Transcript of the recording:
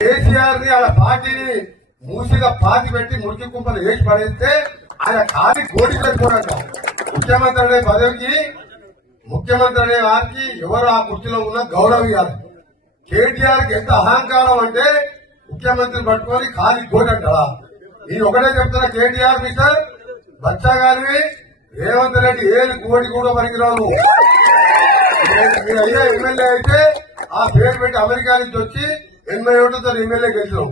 కేసీఆర్ ని అలా పార్టీని మూసిగా పాతి పెట్టి మురికి కుంపలు వేసి పడేస్తే ఆయన ఖాళీ కోడి పెట్టుకోడంట. ముఖ్యమంత్రి అనే పదవికి ముఖ్యమంత్రి అనే వారికి ఎవరు ఆ కుర్చీలో ఉన్న గౌరవం ఇవ్వాలి. కేటీఆర్ కి ఎంత అహంకారం అంటే ముఖ్యమంత్రి పట్టుకొని ఖాళీ కోడి అంటారా? నేను ఒకటే చెప్తున్నా, కేటీఆర్ మిస్టర్ బచ్చా గారివి రేవంత్ రెడ్డి ఏళ్ళు కోడి కూడా పనికిరావు. మీరు అయ్యా ఎమ్మెల్యే అయితే ఆ పేరు పెట్టి అమెరికా నుంచి వచ్చి 80 ఓట్లతో ఎమ్మెల్యే గెలిచినాం.